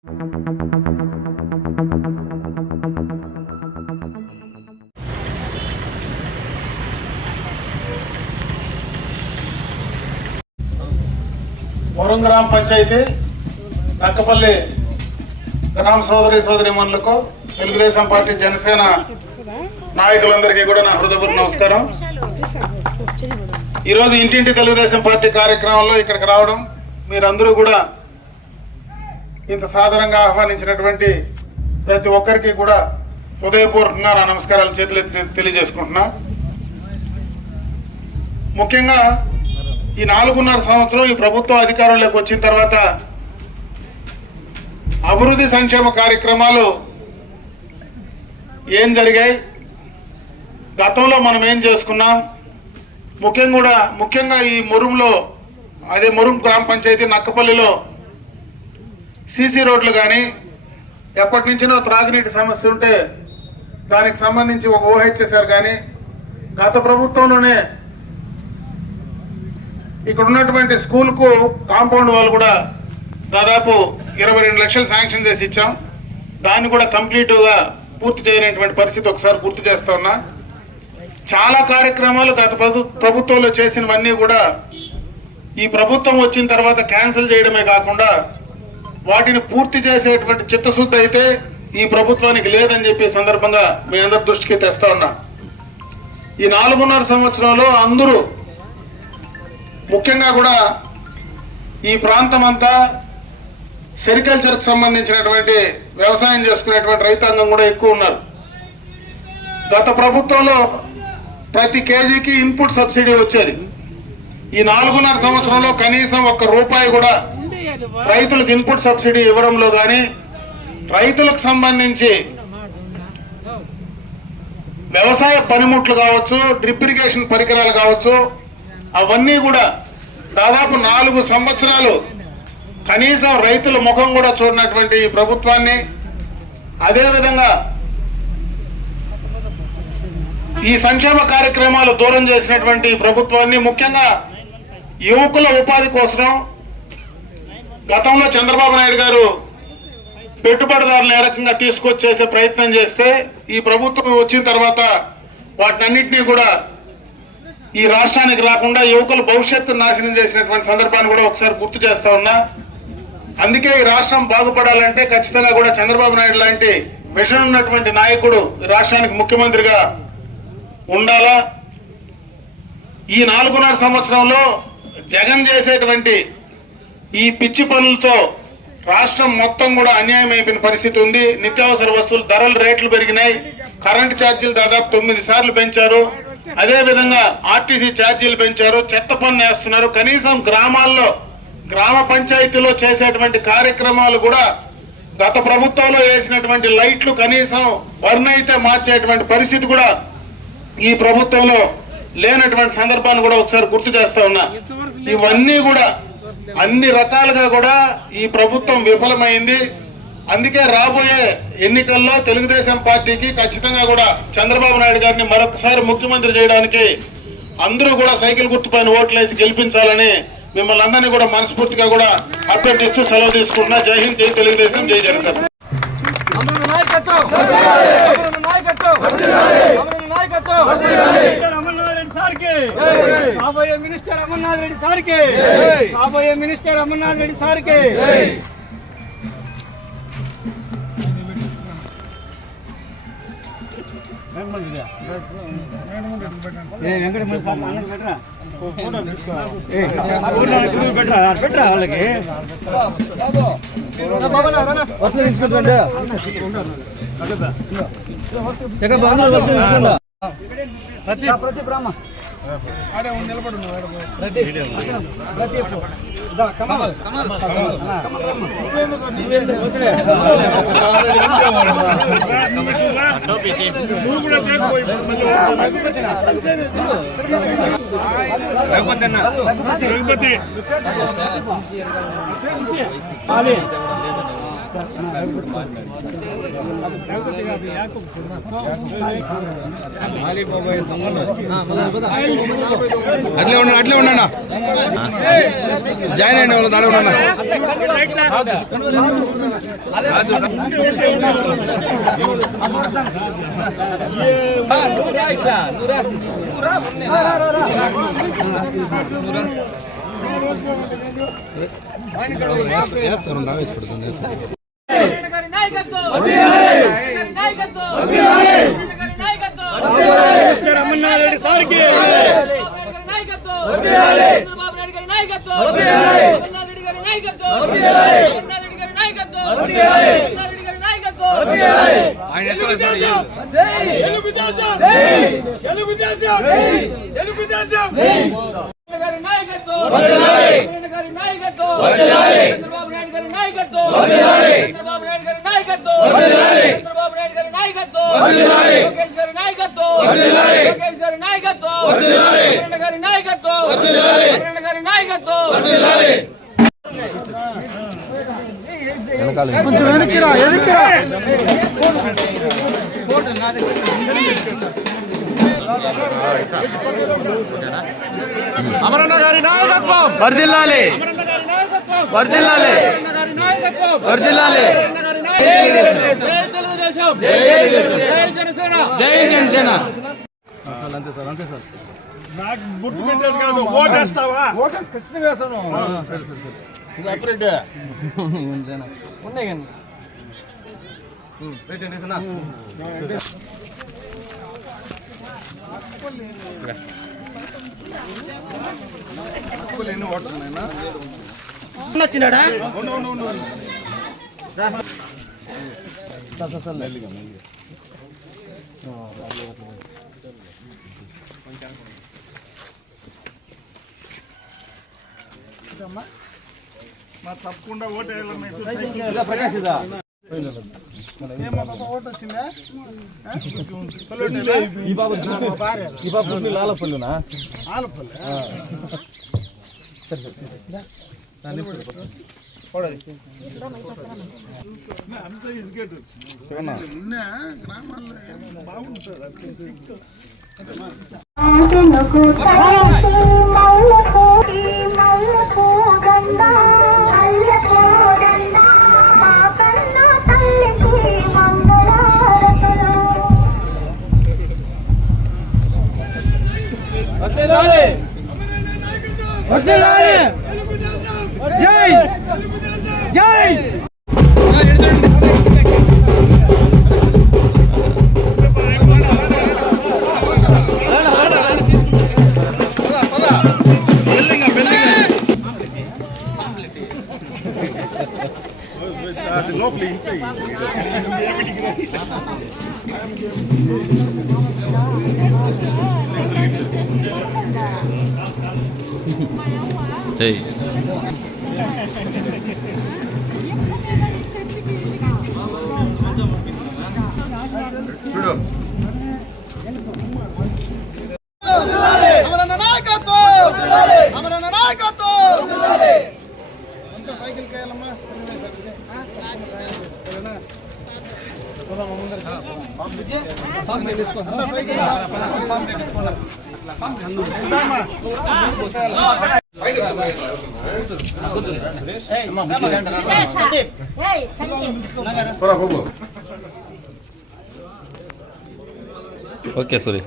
వరుణ్ గ్రామ పంచాయతీ నక్కపల్లి గ్రామ సోదరిమణులకు తెలుగుదేశం పార్టీ జనసేన నాయకులందరికీ కూడా నా హృదయపూర్వక నమస్కారం. ఈరోజు ఇంటింటి తెలుగుదేశం పార్టీ కార్యక్రమంలో ఇక్కడికి రావడం, మీరందరూ కూడా ఇంత సాధారణంగా ఆహ్వానించినటువంటి ప్రతి ఒక్కరికి కూడా హృదయపూర్వకంగా నా నమస్కారాలు చేతులు తెలియజేసుకుంటున్నా. ముఖ్యంగా ఈ 4.5 సంవత్సరం ఈ ప్రభుత్వం అధికారంలోకి వచ్చిన తర్వాత అభివృద్ధి సంక్షేమ కార్యక్రమాలు ఏం జరిగాయి, గతంలో మనం ఏం చేసుకున్నాం, ముఖ్యంగా ఈ మురుంలో, అదే మురుం గ్రామ పంచాయతీ నక్కపల్లిలో సీసీ రోడ్లు కానీ, ఎప్పటి నుంచినో త్రాగునీటి సమస్య ఉంటే దానికి సంబంధించి ఒక ఓహెచ్ఎస్ఆర్ కానీ, గత ప్రభుత్వంలోనే ఇక్కడ ఉన్నటువంటి స్కూల్కు కాంపౌండ్ వాళ్ళు కూడా దాదాపు 22 లక్షలు శాంక్షన్ చేసి ఇచ్చాం. దాన్ని కూడా కంప్లీట్గా పూర్తి చేయనటువంటి పరిస్థితి ఒకసారి గుర్తు చేస్తా ఉన్నా. చాలా కార్యక్రమాలు గత ప్రభుత్వంలో చేసినవన్నీ కూడా ఈ ప్రభుత్వం వచ్చిన తర్వాత క్యాన్సిల్ చేయడమే కాకుండా వాటిని పూర్తి చేసేటువంటి చిత్తశుద్ధి అయితే ఈ ప్రభుత్వానికి లేదని చెప్పి సందర్భంగా మీ అందరి దృష్టికి తెస్తా ఉన్నా. ఈ 4.5 సంవత్సరంలో అందరూ, ముఖ్యంగా కూడా ఈ ప్రాంతం అంతా సెరికల్చర్కి సంబంధించినటువంటి వ్యవసాయం చేసుకునేటువంటి రైతాంగం కూడా ఎక్కువ ఉన్నారు. గత ప్రభుత్వంలో ప్రతి కేజీకి ఇన్పుట్ సబ్సిడీ వచ్చేది. ఈ 4.5 సంవత్సరంలో కనీసం ₹1 కూడా రైతులకు ఇన్పుట్ సబ్సిడీ ఇవ్వడంలో కానీ, రైతులకు సంబంధించి వ్యవసాయ పనిముట్లు కావచ్చు, డ్రిప్ ఇరిగేషన్ పరికరాలు కావచ్చు, అవన్నీ కూడా దాదాపు 4 సంవత్సరాలు కనీసం రైతుల ముఖం కూడా చూడనటువంటి ఈ ప్రభుత్వాన్ని, అదేవిధంగా ఈ సంక్షేమ కార్యక్రమాలు దూరం చేసినటువంటి ప్రభుత్వాన్ని, ముఖ్యంగా యువకుల ఉపాధి కోసం గతంలో చంద్రబాబు నాయుడు గారు పెట్టుబడిదారులను ఏ రకంగా తీసుకొచ్చేసే ప్రయత్నం చేస్తే ఈ ప్రభుత్వం వచ్చిన తర్వాత వాటినన్నింటినీ కూడా ఈ రాష్ట్రానికి రాకుండా యువకుల భవిష్యత్తు నాశనం చేసినటువంటి సందర్భాన్ని కూడా ఒకసారి గుర్తు చేస్తా ఉన్నా. అందుకే ఈ రాష్ట్రం బాగుపడాలంటే ఖచ్చితంగా కూడా చంద్రబాబు నాయుడు లాంటి విజన్ ఉన్నటువంటి నాయకుడు ఈ రాష్ట్రానికి ముఖ్యమంత్రిగా ఉండాలా. ఈ 4.5 సంవత్సరంలో జగన్ చేసేటువంటి ఈ పిచ్చి పనులతో రాష్ట్రం మొత్తం కూడా అన్యాయం అయిపోయిన పరిస్థితి ఉంది. నిత్యావసర వస్తువులు ధరలు రేట్లు పెరిగినాయి. కరెంటు ఛార్జీలు దాదాపు 9 సార్లు పెంచారు. అదేవిధంగా ఆర్టీసీ ఛార్జీలు పెంచారు, చెత్త పన్ను వేస్తున్నారు. కనీసం గ్రామాల్లో, గ్రామ పంచాయతీలో చేసేటువంటి కార్యక్రమాలు కూడా గత ప్రభుత్వంలో వేసినటువంటి లైట్లు కనీసం బర్న్ అయితే మార్చేటువంటి పరిస్థితి కూడా ఈ ప్రభుత్వంలో లేనటువంటి సందర్భాన్ని కూడా ఒకసారి గుర్తు చేస్తా ఉన్నా. ఇవన్నీ కూడా అన్ని రకాలుగా కూడా ఈ ప్రభుత్వం విఫలమైంది. అందుకే రాబోయే ఎన్నికల్లో తెలుగుదేశం పార్టీకి ఖచ్చితంగా కూడా చంద్రబాబు నాయుడు గారిని మరొకసారి ముఖ్యమంత్రి చేయడానికి అందరూ కూడా సైకిల్ గుర్తుపైన ఓట్లేసి గెలిపించాలని మిమ్మల్ని అందరినీ కూడా మనస్ఫూర్తిగా కూడా అభ్యర్థిస్తూ సెలవు తీసుకుంటున్నా. జై హింద్, జై తెలుగుదేశం, జై జనసేన. రాబోయే మినిస్టర్ అమర్నాథ్ రెడ్డి సార్కి, రాబోయే మినిస్టర్ అమర్నాథ్ రెడ్డి సార్కి. పెట్టరా వాళ్ళకి ప్రతి బ్రాహ్మ నిలబడు. అట్లే ఉన్నా జాయిన్ అయ్యండి వాళ్ళు దాడే ఉన్నా మినిస్టర్ అమర్నాథ్ రెడ్డి సార్కి చంద్రబాబు నాయుడు గారి నాయకత్వం అమర్నాథ్ రెడ్డి గారి నాయకత్వం అమర్నాథ్ రెడ్డి గారి నాయకత్వం అమర్నాథ్ రెడ్డి గారి నాయకత్వం గారి నాయకత్వం గారి నాయకత్వం చంద్రబాబు నాయుడు గారి నాయకత్వం చంద్రబాబు నాయుడు గారి నాయకత్వం చంద్రబాబు నాయుడు గారి నాయకత్వం లోకేష్ గారి నాయకత్వం లోకేష్ గారి నాయకత్వం గారి నాయకత్వం గారి నాయకత్వం కొంచెం వెనక్కిరా అమరన్న గారి నాయకత్వం వర్ధిల్లాలి వర్ధిల్లాలి వర్ధిల్లాలి జై జనసేన అంతే సార్ నాకు గుర్తు పెట్టేది కాదు ఓటేస్తావా ఖచ్చితంగా వేస్తాను ఉన్నాయి కానీ నచ్చినాడా మా తప్పకుండా ఓటేయాలన్న ప్రకాష్ ఇదా ఓటు వచ్చిందా ఈ బాబు లాలపల్లినా ఆలపల్లి అంత ఇదికేట్ గ్రామాల్లో బాగుంటుంది ఆటలకు తలసి మల్లెపూ గంధ అల్లపూ గంధ మా కన్న తల్లికి మంగళారతులు వర్ధిల్లాలి వర్ధిల్లాలి జై జై లోపల చూడు అమరన్న నాయకత్వం అమరన్న నాయకత్వం అంతా సైకిల్ కాయాలమ్మా సరేనా ఓకే సూరి